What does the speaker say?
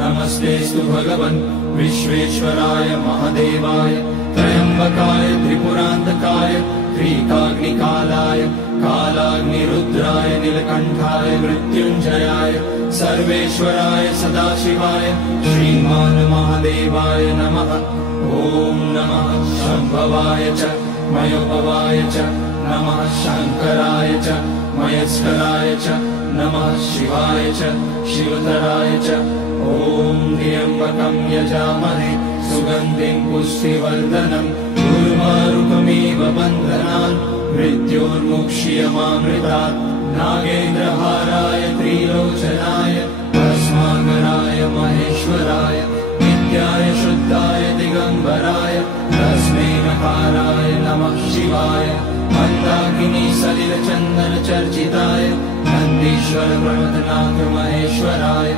नमस्तेऽस्तु भगवन् विश्वेश्वराय महादेवाय त्र्यम्बकाय त्रिपुरान्तकाय त्रिकाग्निकालाय कालाग्निरुद्राय नीलकण्ठाय मृत्युञ्जयाय सर्वेश्वराय सदाशिवाय श्रीमान् महादेवाय नमः। ॐ नमः शम्भवाय च मयोपवाय च नमः शङ्कराय च मयस्कराय च नमः शिवाय च शिवतराय च। ॐ त्र्यम्बकं यजामहे सुगन्धिं पुष्टिवर्धनम् उर्वारुकमिव बन्धनान् मृत्योर्मुक्ष्यमामृतात्। नागेन्द्रहाराय त्रिलोचनाय भस्माकराय महेश्वराय नित्याय शुद्धाय दिगम्बराय तस्मै नकाराय नमः शिवाय। मन्दाकिनी सलिलचन्दन चर्चिताय नन्दीश्वर प्रमथनाथ महेश्वराय